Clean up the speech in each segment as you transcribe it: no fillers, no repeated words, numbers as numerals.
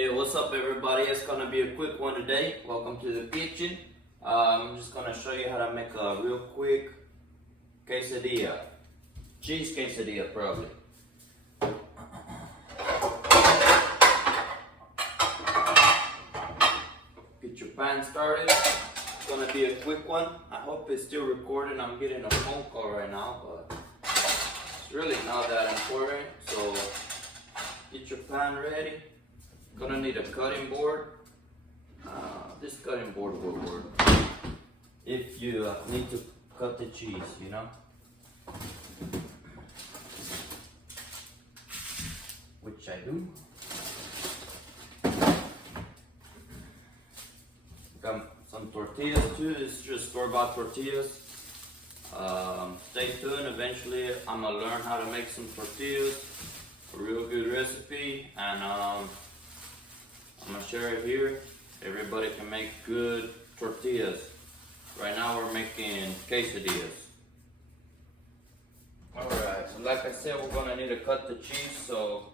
Hey, what's up everybody? It's gonna be a quick one today. Welcome to the kitchen. I'm just gonna show you how to make a real quick quesadilla. Cheese quesadilla probably. Get your pan started. It's gonna be a quick one. I hope it's still recording. I'm getting a phone call right now, but it's really not that important. So get your pan ready. Gonna need a cutting board. This cutting board will work if you need to cut the cheese, you know. Which I do. Got some tortillas too. This is just store-bought tortillas. Stay tuned. Eventually, I'm gonna learn how to make some tortillas. A real good recipe, and I'm gonna share it here. Everybody can make good tortillas. Right now we're making quesadillas. Alright, so like I said, we're gonna need to cut the cheese, so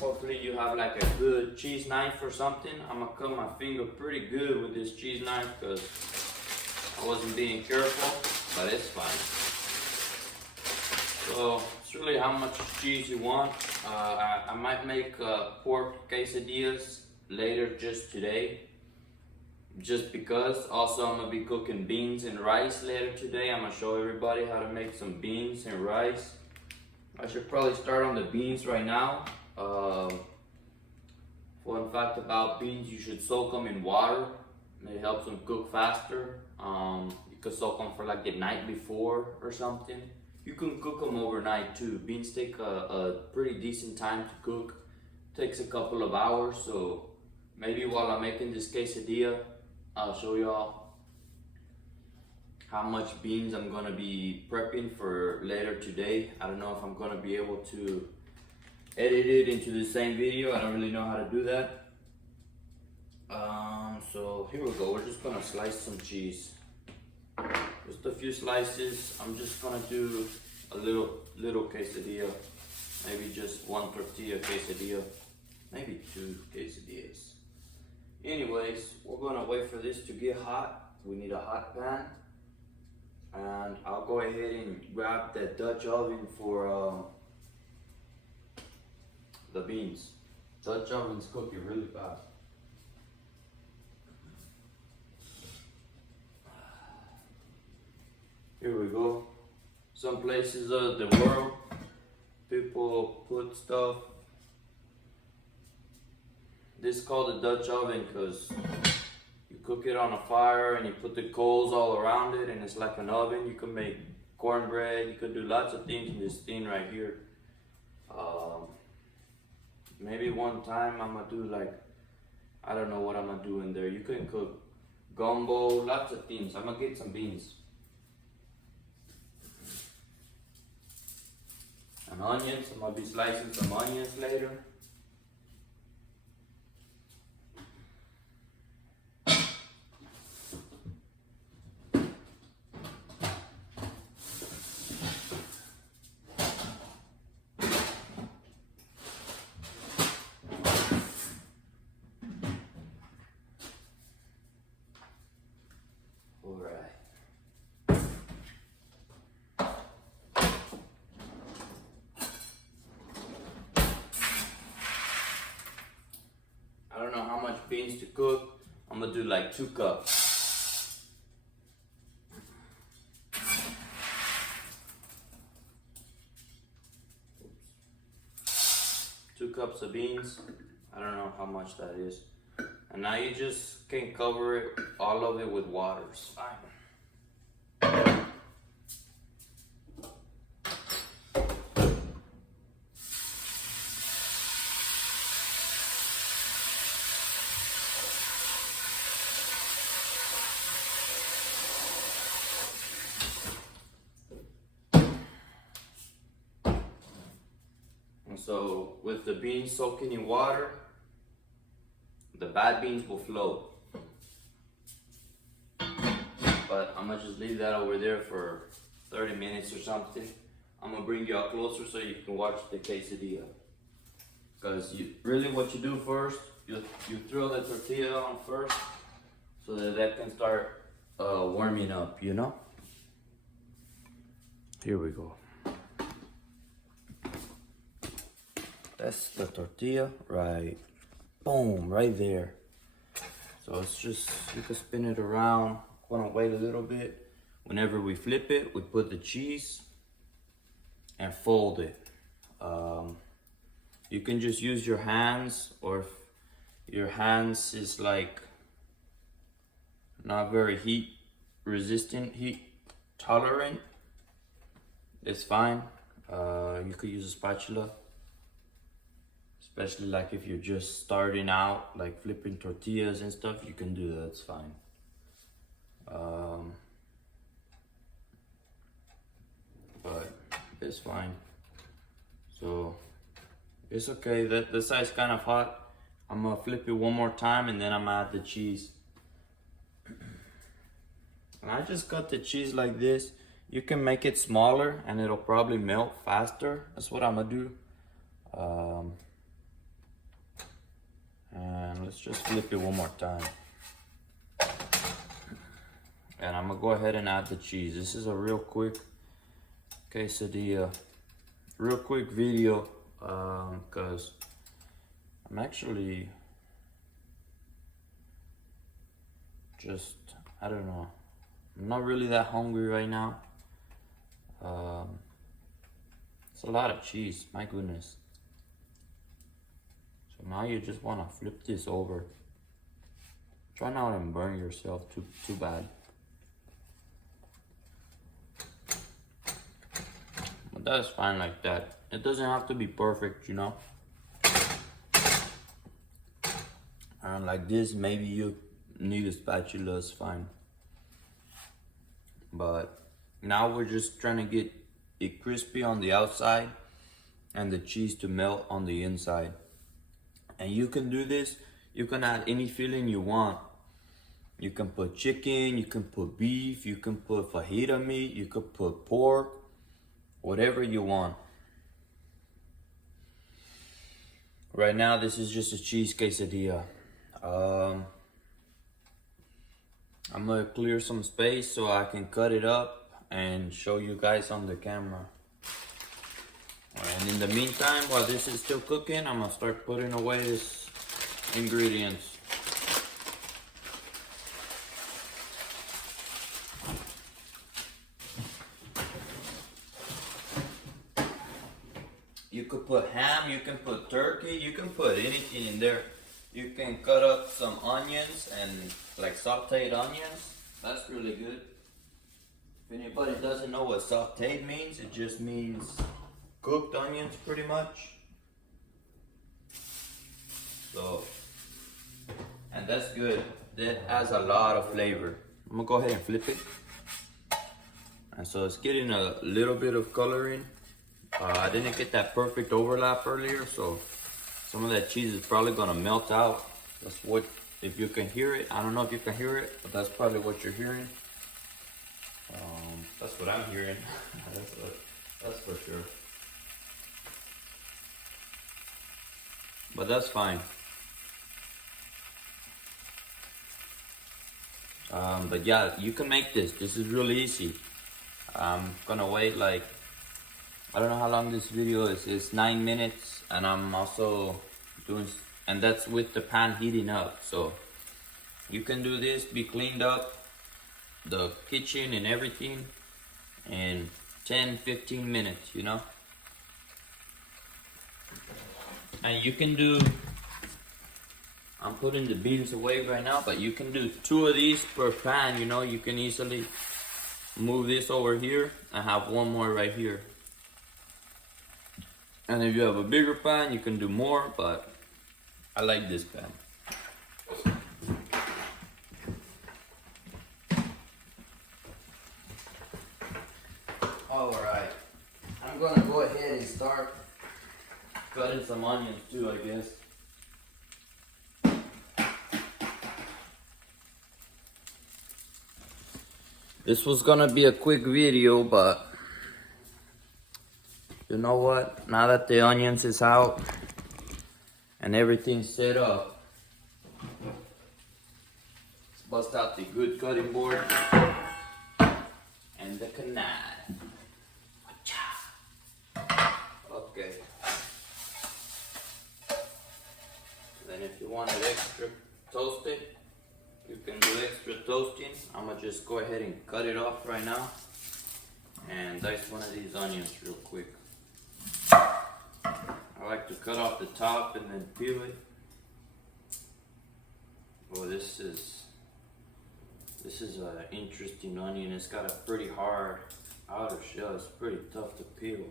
hopefully you have like a good cheese knife or something. I'm gonna cut my finger pretty good with this cheese knife because I wasn't being careful, but it's fine. So it's really how much cheese you want. I might make pork quesadillas later, just today, just because. Also, I'm gonna be cooking beans and rice later today. I'm gonna show everybody how to make some beans and rice. I should probably start on the beans right now. Fun fact about beans, you should soak them in water. It helps them cook faster. You could soak them for like the night before or something. You can cook them overnight too. Beans take a pretty decent time to cook. Takes a couple of hours, so maybe while I'm making this quesadilla, I'll show y'all how much beans I'm gonna be prepping for later today. I don't know if I'm gonna be able to edit it into the same video. I don't really know how to do that. So here we go. We're just gonna slice some cheese. Just a few slices. I'm just gonna do a little quesadilla. Maybe just one tortilla quesadilla. Maybe two quesadillas. Anyways, we're gonna wait for this to get hot. We need a hot pan. And I'll go ahead and grab the Dutch oven for the beans. Dutch oven's cooking really fast. Here we go. Some places of the world, people put stuff. This is called a Dutch oven because you cook it on a fire and you put the coals all around it, and it's like an oven. You can make cornbread, you could do lots of things in this thing right here. Maybe one time I'm gonna do like, I don't know what I'm gonna do in there. You can cook gumbo, lots of things. I'm gonna get some beans. And onions, I'm gonna be slicing some onions later. I don't know how much beans to cook. I'm gonna do like 2 cups. Oops. 2 cups of beans. I don't know how much that is. And now you just can cover it, all of it with water. It's fine. So with the beans soaking in water, the bad beans will float. But I'm gonna just leave that over there for 30 minutes or something. I'm gonna bring you up closer so you can watch the quesadilla. Because really what you do first, you throw the tortilla on first so that can start warming up, you know? Here we go. That's the tortilla, right? Boom, right there. So it's just, you can spin it around. Wanna wait a little bit. Whenever we flip it, we put the cheese and fold it. You can just use your hands, or if your hands is like not very heat resistant, heat tolerant, it's fine. You could use a spatula, especially like if you're just starting out, like flipping tortillas and stuff, you can do that, it's fine. But it's fine. So it's okay. The side's kind of hot. I'm gonna flip it one more time and then I'm gonna add the cheese. And I just cut the cheese like this. You can make it smaller and it'll probably melt faster. That's what I'm gonna do. And let's just flip it one more time. And I'm gonna go ahead and add the cheese. This is a real quick quesadilla, real quick video, because I'm actually just, I don't know, I'm not really that hungry right now. It's a lot of cheese, my goodness. So now you just want to flip this over. Try not to burn yourself too bad. But that's fine like that. It doesn't have to be perfect, you know. And like this, maybe you need a spatula, it's fine. But now we're just trying to get it crispy on the outside and the cheese to melt on the inside. And you can do this, you can add any filling you want. You can put chicken, you can put beef, you can put fajita meat, you could put pork, whatever you want. Right now, this is just a cheese quesadilla. I'm gonna clear some space so I can cut it up and show you guys on the camera. And in the meantime, while this is still cooking, I'm gonna start putting away this ingredients. You could put ham, you can put turkey, you can put anything in there. You can cut up some onions and like sauteed onions. That's really good. If anybody doesn't know what sauteed means, it just means cooked onions pretty much. So, and that's good. That adds a lot of flavor. I'm gonna go ahead and flip it. And so it's getting a little bit of coloring. I didn't get that perfect overlap earlier, so some of that cheese is probably gonna melt out. That's what, if you can hear it. I don't know if you can hear it, but that's probably what you're hearing. That's what I'm hearing. That's for sure. But that's fine. But yeah, you can make this. This is really easy. I'm gonna wait like, I don't know how long this video is. It's 9 minutes, and I'm also doing, and that's with the pan heating up. So you can do this, be cleaned up, the kitchen and everything in 10-15 minutes, you know. And you can do, I'm putting the beans away right now, but you can do 2 of these per pan, you know. You can easily move this over here and have 1 more right here. And if you have a bigger pan, you can do more, but I like this pan. Alright, I'm gonna go ahead and start cutting some onions too, I guess. This was gonna be a quick video, but You know what? Now that the onions is out and everything's set up, let's bust out the good cutting board and the knife. Okay. Then if you want it extra toasted, you can do extra toasting. I'm gonna just go ahead and cut it off right now and dice one of these onions real quick. I like to cut off the top and then peel it. Oh, this is an interesting onion. It's got a pretty hard outer shell. It's pretty tough to peel.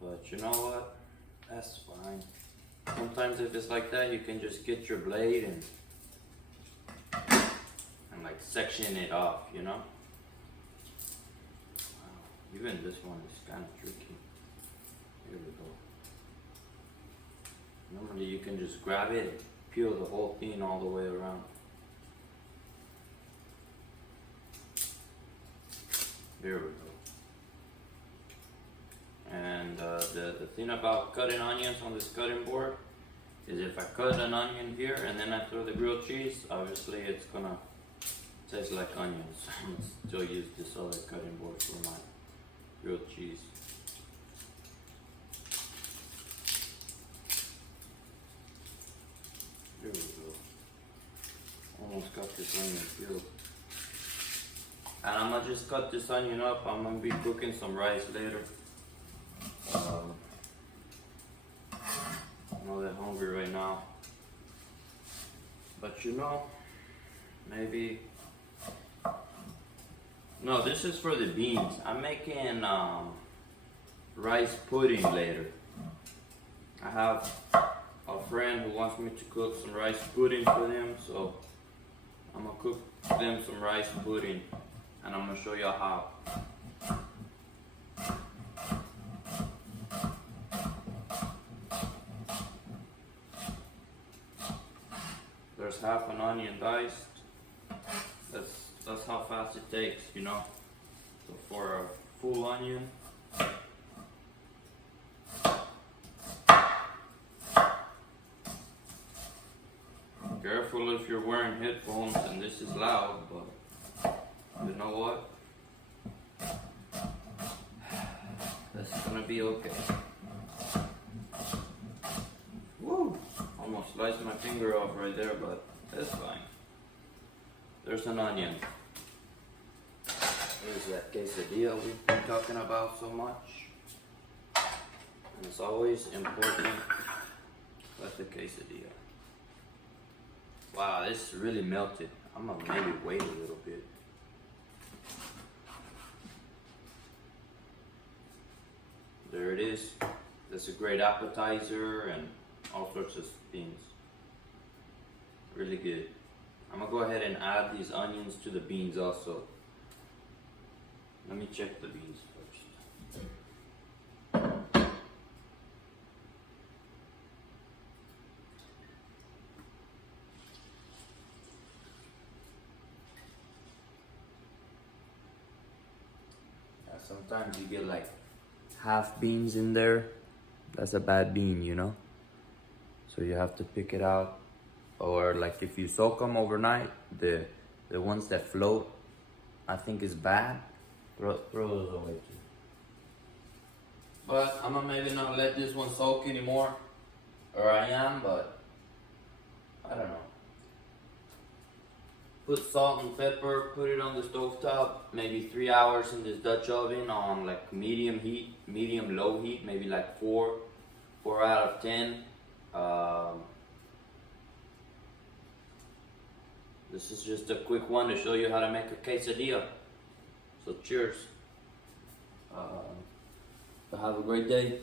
But you know what? That's fine. Sometimes if it's like that, you can just get your blade and like section it off, you know? Wow. Even this one is kind of tricky. Here we go. Normally you can just grab it and peel the whole thing all the way around. There we go. And the thing about cutting onions on this cutting board is if I cut an onion here and then I throw the grilled cheese, obviously it's gonna taste like onions. I'm gonna still use this other cutting board for my grilled cheese. There we go. Almost got this onion peeled. And I'm gonna just cut this onion up. I'm gonna be cooking some rice later. I'm not that hungry right now. But you know, maybe... No, this is for the beans. I'm making rice pudding later. I have a friend who wants me to cook some rice pudding for them, so I'm gonna cook them some rice pudding and I'm gonna show you how. There's half an onion diced. That's how fast it takes, you know. So for a full onion, careful if you're wearing headphones and this is loud, but you know what? That's gonna be okay. Woo! Almost sliced my finger off right there, but that's fine. There's an onion. There's that quesadilla we've been talking about so much. And it's always important with the quesadilla. Wow, this really melted. I'm gonna maybe wait a little bit. There it is. That's a great appetizer and all sorts of things. Really good. I'm gonna go ahead and add these onions to the beans also. Let me check the beans first. Yeah, sometimes you get like half beans in there. That's a bad bean, you know? So you have to pick it out. Or like if you soak them overnight, the ones that float, I think is bad. Throw those away too. But I'm gonna maybe not let this one soak anymore. Or I am, but I don't know. Put salt and pepper, put it on the stovetop, maybe 3 hours in this Dutch oven on like medium heat, medium low heat, maybe like 4 out of 10. This is just a quick one to show you how to make a quesadilla. So cheers. Have a great day.